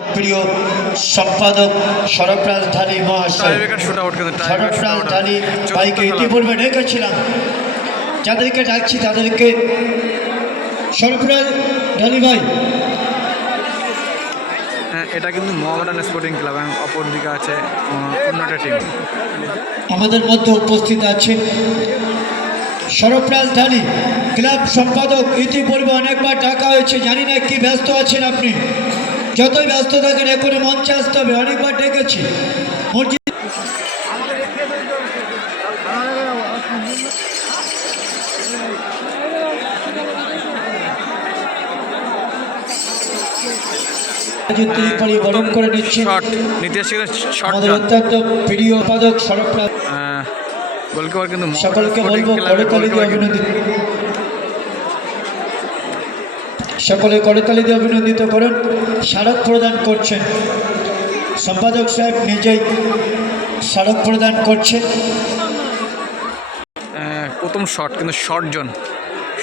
প্রিয় সম্পাদক সরফরাজ ঢালি মহাশয় আউট ঢালি ভাইকে ইতিপূর্বে ডেকেছিলাম। যাদেরকে ডাকছি তাদেরকে সরফরাজ ঢালি ভাই। হ্যাঁ এটা কিন্তু মোহামেডান স্পোর্টিং ক্লাব এবং অপর দিকে আছে আহ, অন্য একটা টিম আমাদের মধ্যে উপস্থিত আছেন সরফরাজ ঢালি ক্লাব সম্পাদক। ইতিপূর্বে অনেকবার ডাকা হয়েছে জানি না কি ব্যস্ত আছেন আপনি। যতই ব্যস্ত থাকেন এখনও মঞ্চে আসতে হবে। অনেকবার ডেকেছি। বরণ করে নিচ্ছেন। আমাদের অত্যন্ত প্রিয় সকলকে বলব ক্লাবের করতালি দিয়ে goalkeeper কিন্তু- অভিনন্দিত সকলে করতালি দিয়ে অভিনন্দিত করেন। স্মারক প্রদান করছেন। সম্পাদক সাহেব নিজেই স্মারক প্রদান করছেন। আহ, প্রথম শট কিন্তু শর্ট জন।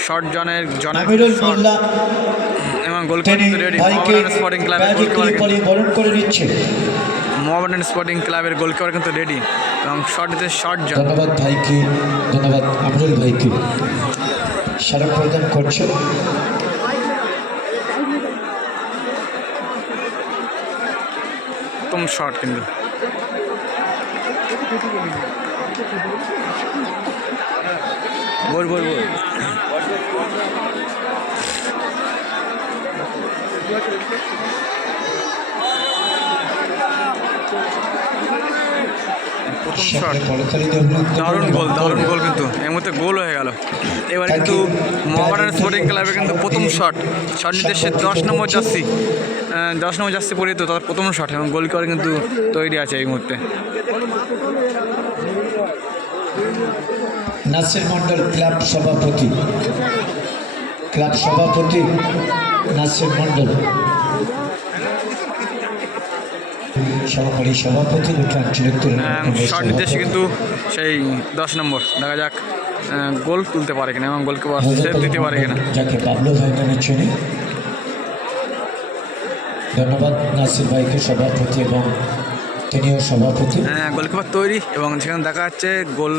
শর্ট জনের জনের এবং স্পোর্টিং ক্লাবের বরণ করে নিচ্ছে। মোহামেডান স্পোর্টিং ক্লাবের গোলকিপার কিন্তু রেডি এবং শট দিতে শর্ট জন। ধন্যবাদ ভাইকে ধন্যবাদ আমিরুল ভাইকে। স্মারক প্রদান করছে প্রথম শট কিন্তু। বল প্রথম শট দারুণ গোল দারুণ গোল কিন্তু। এর মধ্যে গোল হয়ে গেল। এবার কিন্তু মোহামেডান স্পোর্টিং ক্লাবে কিন্তু প্রথম শট শট নিতে সে দশ নম্বর জার্সি দশ নম্বর জার্সি পরিয়ে তো তার প্রথম শট এবং গোল করে কিন্তু তৈরি আছে এই মুহূর্তে। নাসির মন্ডল ক্লাব সভাপতি। ক্লাব সভাপতি নাসির মন্ডল সহকারী সভাপতি শট নিতে কিন্তু সেই দশ নম্বর দেখা যাক গোল তুলতে পারে কিনা এবং গোলকিপার দিতে পারে কিনা। যাকে বাবলু ভাই চিনি ধন্যবাদ নাসির ভাইকে সভাপতি এবং তিনিও সভাপতি। হ্যাঁ গোলকিপার তৈরি এবং সেখানে দেখা যাচ্ছে গোল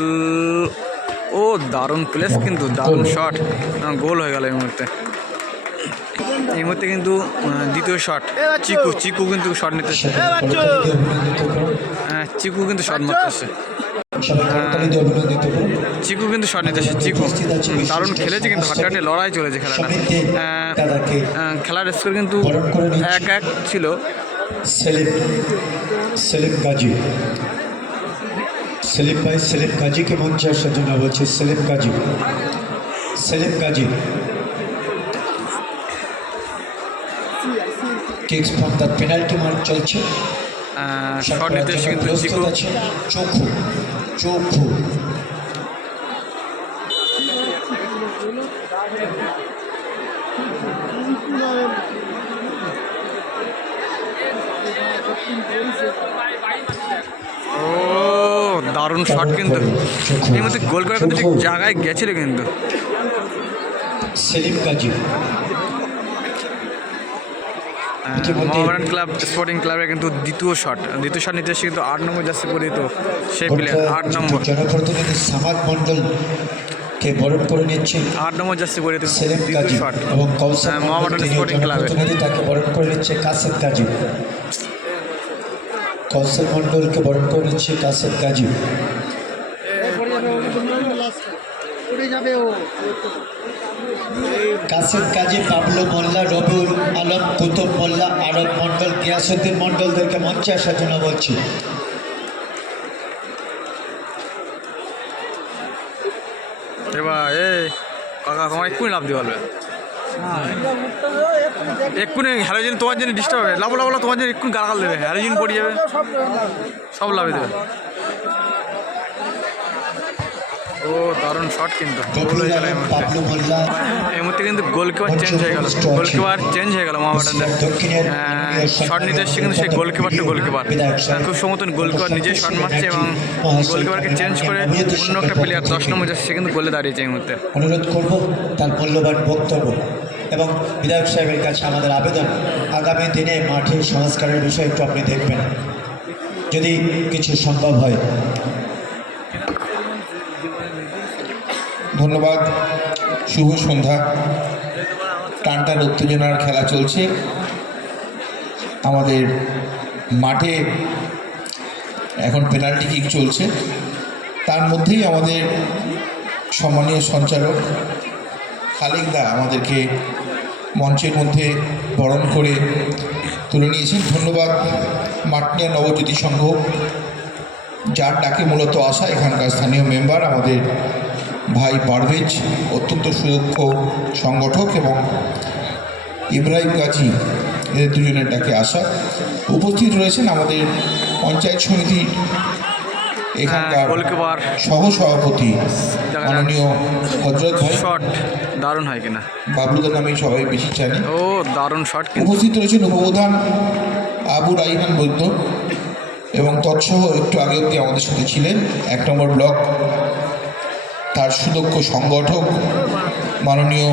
ও দারুণ প্লেস কিন্তু দারুণ শট। গোল হয়ে গেল এই মুহূর্তে। এই মুহূর্তে কিন্তু দ্বিতীয় শট। চিকু চিকু কিন্তু শট নিতে এসছে। সকলে করতালি দিয়ে অভিনন্দিত করুন হ্যাঁ চিকু কিন্তু শট মারতেছে। চিকু কিন্তু শট এসছে চিকু। দারুণ খেলেছে কিন্তু হাড্ডাহাড্ডি লড়াই চলেছে খেলাটা। দাদাকে আহ, খেলার স্কোর কিন্তু। এক এক ছিল। সেলিম সেলিম গাজী সেলিম ভাই সেলিম গাজীকে মঞ্চে আসার জন্য বলছি Selim Gazi Selim Gazi kicks from the penalty mark চলছে। এসে কিন্তু চিকু চোখু চোখু ও দারুণ শট কিন্তু। এই মধ্যে গোল করার কিন্তু ঠিক জায়গায় গেছিল কিন্তু। সেলিম ইতিমধ্যে- মোহামেডান ক্লাব স্পোর্টিং ক্লাবের কিন্তু দ্বিতীয় শট দ্বিতীয় শট নিতে কিন্তু আট নম্বর জার্সি পরিত সেই প্লেয়ার আট নম্বর। জনপ্রতিনিধি সামাদ মন্ডল কে বরণ করে নিচ্ছেন আট নম্বর জার্সি সেলিম দ্বিতীয় শট এবং কৌশল মোহামেডান স্পোর্টিং জনপ্রতিনিধি তাকে বরণ করে নিচ্ছে কাসেম গাজী কৌশল মন্ডলকে বরণ করে নিচ্ছে কাসেম গাজী কাসেম গাজী পাবলু মোল্লা আলম কুতুব মোল্লা আরব মন্ডল গিয়াসুদ্দিন মন্ডলদেরকে মঞ্চে আসার জন্য বলছি। তোমার জন্য ডিস্টার্ব হবে। লাভ লাভ তোমার জন্য এক্ষুনি গালাগাল দেবে। হ্যালোজিন পড়ে যাবে। সব লাভে দেবে। ও দারুণ শট কিন্তু। গোল হয়ে গেল এই মুহূর্তে। এই মুহূর্তে কিন্তু গোলকিপার চেঞ্জ হয়ে গেল। গোলকিপার চেঞ্জ হয়ে গেল মোহামেডানের দক্ষিণের শট নিতে এসছে কিন্তু সেই গোলকিপার টু গোলকিপার খুব সমতন গোলকিপার নিজে শট মারছে এবং গোলকিপারকে চেঞ্জ করে অন্য একটা প্লেয়ার দশ নম্বর যাচ্ছে সে কিন্তু গোলে দাঁড়িয়েছে এই মুহূর্তে। অনুরোধ করব তার মূল্যবান বক্তব্য এবং বিধায়ক সাহেবের কাছে আমাদের আবেদন। আগামী দিনে মাঠে সংস্কারের বিষয়ে একটু আপনি দেখবেন। যদি কিছু সম্ভব হয়। ধন্যবাদ। শুভ সন্ধ্যা। টানটার উত্তেজনার খেলা চলছে। আমাদের মাঠে এখন পেনাল্টি কিক চলছে। তার মধ্যেই আমাদের সম্মানীয় সঞ্চালক খালেকদা আমাদেরকে মঞ্চের মধ্যে বরণ করে তুলে নিয়েছেন। ধন্যবাদ। মাটনিয়া নবজ্যোতি সংঘ, যার ডাকে মূলত আসা এখানকার স্থানীয় মেম্বার আমাদের ভাই পারভেজ অত্যন্ত সুদক্ষ সংগঠক এবং ইব্রাহিম গাজী এদের দুজনের ডাকে আসা। উপস্থিত রয়েছেন আমাদের পঞ্চায়েত সমিতির এখানকার গোলকিপার সহ সভাপতি মাননীয় হজরত ভাই। শট দারুণ হয় কিনা। বাবলুদার নামে সবাই বেশি জানে। ও দারুণ শট উপস্থিত রয়েছেন উপপ্রধান আবু রাইহান বৈদ্য এবং তৎসহ একটু আগে অব্দি আমাদের সাথে ছিলেন। এক নম্বর ব্লক তার সুদক্ষ সংগঠক মাননীয়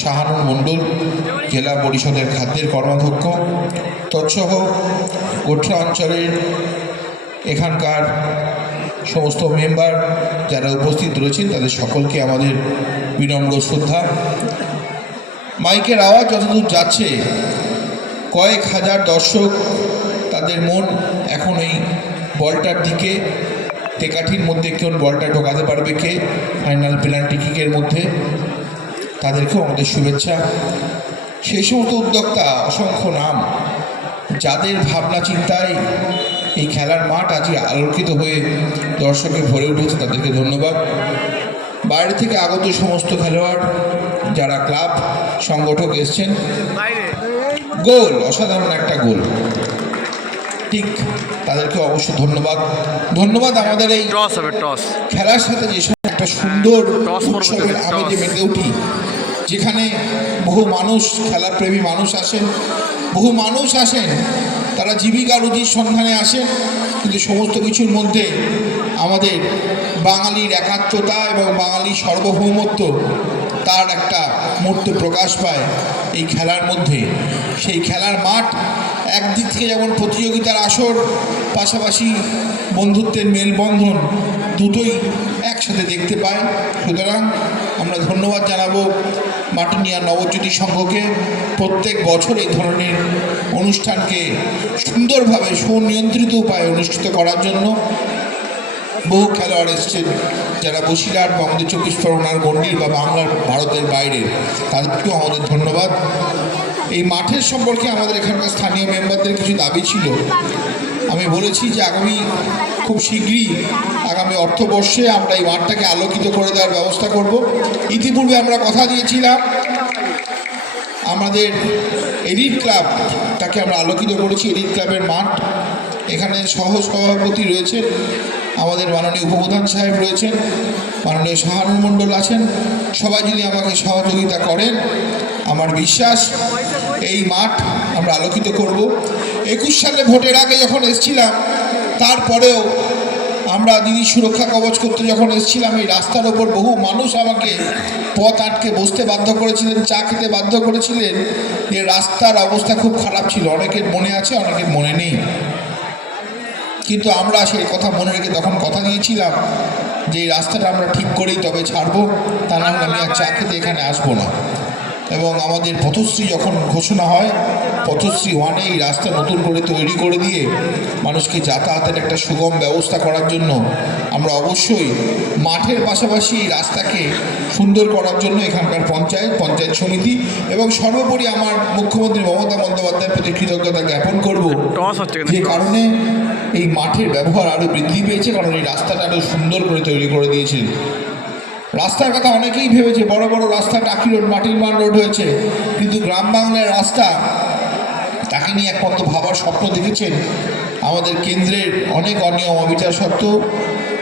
শাহানুর মণ্ডল, জেলা পরিষদের খাদ্যের কর্মাধ্যক্ষ, তৎসহ গোঠরা অঞ্চলের এখানকার সমস্ত মেম্বার যারা উপস্থিত রয়েছেন, তাদের সকলকে আমাদের বিনম্র শ্রদ্ধা। মাইকের আওয়াজ যতদূর যাচ্ছে, কয়েক হাজার দর্শক তাদের মন এখন এই বলটার দিকে টেকাঠির মধ্যে কেউ বলটা ঢোকাতে পারবে কে? ফাইনাল পেনাল্টি কিকের মধ্যে। তাদেরকেও আমাদের শুভেচ্ছা। সেই সমস্ত উদ্যোক্তা অসংখ্য নাম। যাদের ভাবনা চিন্তায় এই খেলার মাঠ আজকে আলোকিত হয়ে দর্শকে ভরে উঠেছে তাদেরকে ধন্যবাদ। বাইরে থেকে আগত সমস্ত খেলোয়াড় যারা ক্লাব সংগঠক এসছেন গোল অসাধারণ একটা গোল। ঠিক তাদেরকে অবশ্য ধন্যবাদ ধন্যবাদ আমাদের এই টস হবে টস খেলার সাথে যে একটা সুন্দর উৎসবের টস। মেতে উঠি যেখানে বহু মানুষ খেলাপ্রেমী মানুষ আসেন বহু মানুষ আসেন তারা জীবিকা রুজির সন্ধানে আসেন কিন্তু সমস্ত কিছুর মধ্যে আমাদের বাঙালির একাত্মতা এবং বাঙালির সার্বভৌমত্ব তার একটা মূর্ত প্রকাশ পায় এই খেলার মধ্যে। সেই খেলার মাঠ একদিক থেকে যেমন প্রতিযোগিতার আসর, পাশাপাশি বন্ধুত্বের মেলবন্ধন দুটোই একসাথে দেখতে পায়। সুতরাং আমরা ধন্যবাদ জানাব মাটুনিয়া নবজ্যোতি সংঘকে। প্রত্যেক বছর এই ধরনের অনুষ্ঠানকে সুন্দরভাবে সুনিয়ন্ত্রিত উপায়ে অনুষ্ঠিত করার জন্য বহু খেলোয়াড় এসছেন যারা বসিরহাট বা আমাদের চব্বিশ পরগনার গণ্ডির বা বাংলার ভারতের বাইরে, তাদেরকেও আমাদের ধন্যবাদ। এই মাঠের সম্পর্কে আমাদের এখানকার স্থানীয় মেম্বারদের কিছু দাবি ছিল। আমি বলেছি যে আগামী খুব শীঘ্রই, আগামী অর্থবর্ষে আমরা এই মাঠটাকে আলোকিত করে দেওয়ার ব্যবস্থা করব। ইতিপূর্বে আমরা কথা দিয়েছিলাম, আমাদের এডিট ক্লাব তাকে আমরা আলোকিত করেছি, এডিট ক্লাবের মাঠ। এখানে সহ সভাপতি রয়েছেন আমাদের মাননীয় উপপ্রধান সাহেব রয়েছেন, মাননীয় শাহানুর মণ্ডল আছেন। সবাই যদি আমাকে সহযোগিতা করেন, আমার বিশ্বাস এই মাঠ আমরা আলোকিত করব। একুশ সালে ভোটের আগে যখন এসছিলাম, তারপরেও আমরা দিদি সুরক্ষা কবচ করতে যখন এসেছিলাম, এই রাস্তার ওপর বহু মানুষ আমাকে পথ আটকে বসতে বাধ্য করেছিলেন, চা খেতে বাধ্য করেছিলেন। যে রাস্তার অবস্থা খুব খারাপ ছিল, অনেকের মনে আছে, অনেকের মনে নেই। কিন্তু আমরা সেই কথা মনে রেখে তখন কথা দিয়েছিলাম যে এই রাস্তাটা আমরা ঠিক করেই তবে ছাড়বো তা না হলে আমি আর চা খেতে এখানে আসব না। এবং আমাদের পথশ্রী যখন ঘোষণা হয় পথশ্রী ওয়ানে এই রাস্তা নতুন করে তৈরি করে দিয়ে মানুষকে যাতায়াতের একটা সুগম ব্যবস্থা করার জন্য আমরা অবশ্যই মাঠের পাশাপাশি এই রাস্তাকে সুন্দর করার জন্য এখানকার পঞ্চায়েত পঞ্চায়েত সমিতি এবং সর্বোপরি আমার মুখ্যমন্ত্রী মমতা বন্দ্যোপাধ্যায়ের প্রতি কৃতজ্ঞতা জ্ঞাপন করব। যে কারণে এই মাঠের ব্যবহার আরও বৃদ্ধি পেয়েছে কারণ এই রাস্তাটা আরও সুন্দর করে তৈরি করে দিয়েছেন রাস্তার কথা অনেকেই ভেবেছে, বড় বড় রাস্তা টাকি রোড, মাটির মান রোড হয়েছে। কিন্তু গ্রাম বাংলার রাস্তা, তাকে নিয়ে একমাত্র ভাবার স্বপ্ন দেখেছেন আমাদের কেন্দ্রের অনেক অনিয়ম, অবিচার সত্ত্বেও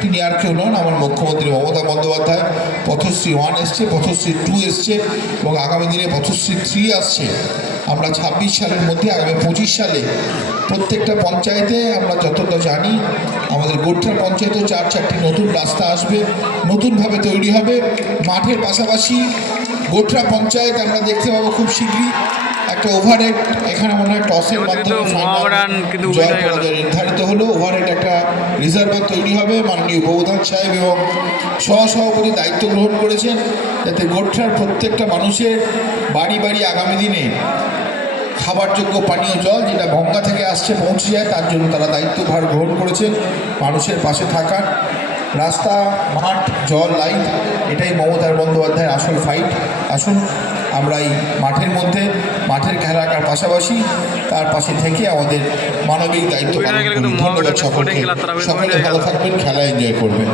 তিনি আর কেউ নন, আমার মুখ্যমন্ত্রী মমতা বন্দ্যোপাধ্যায়, পথশ্রী ওয়ান এসছে, পথশ্রী টু এসছে, এবং আগামী দিনে পথশ্রী থ্রি আসছে। আমরা ছাব্বিশ সালের মধ্যে, আগামী পঁচিশ সালে প্রত্যেকটা পঞ্চায়েতে আমরা যতটা জানি, আমাদের গোঠা পঞ্চায়েতেও চার চারটি নতুন রাস্তা আসবে, নতুনভাবে তৈরি হবে। মাঠের পাশাপাশি গোটরা পঞ্চায়েত আমরা দেখতে পাবো খুব শীঘ্রই। একটা ওভারহেড এখানে মনে হয় টসের মাধ্যমে কিন্তু জয়। পরাজয় নির্ধারিত হলো ওভারহেড একটা রিজার্ভার তৈরি হবে মাননীয় প্রধান সাহেব এবং সহসভাপতি দায়িত্ব গ্রহণ করেছেন। যাতে গোট্রার প্রত্যেকটা মানুষের বাড়ি বাড়ি আগামী দিনে খাবারযোগ্য পানীয় জল যেটা গঙ্গা থেকে আসছে পৌঁছে যায় তার জন্য তারা দায়িত্বভার গ্রহণ করেছেন। মানুষের পাশে থাকার রাস্তা মাঠ জল লাইট এটাই মমতার বন্দ্যোপাধ্যায়ের আসল ফাইট আসুন আমরা এই মাঠের মধ্যে মাঠের খেলা রাখার পাশাপাশি তার পাশে থেকে আমাদের মানবিক দায়িত্ব পালন হয়ে গেলে করি ধন্যবাদ সকলকে। সকলে ভালো থাকবেন, খেলা এনজয় করবেন।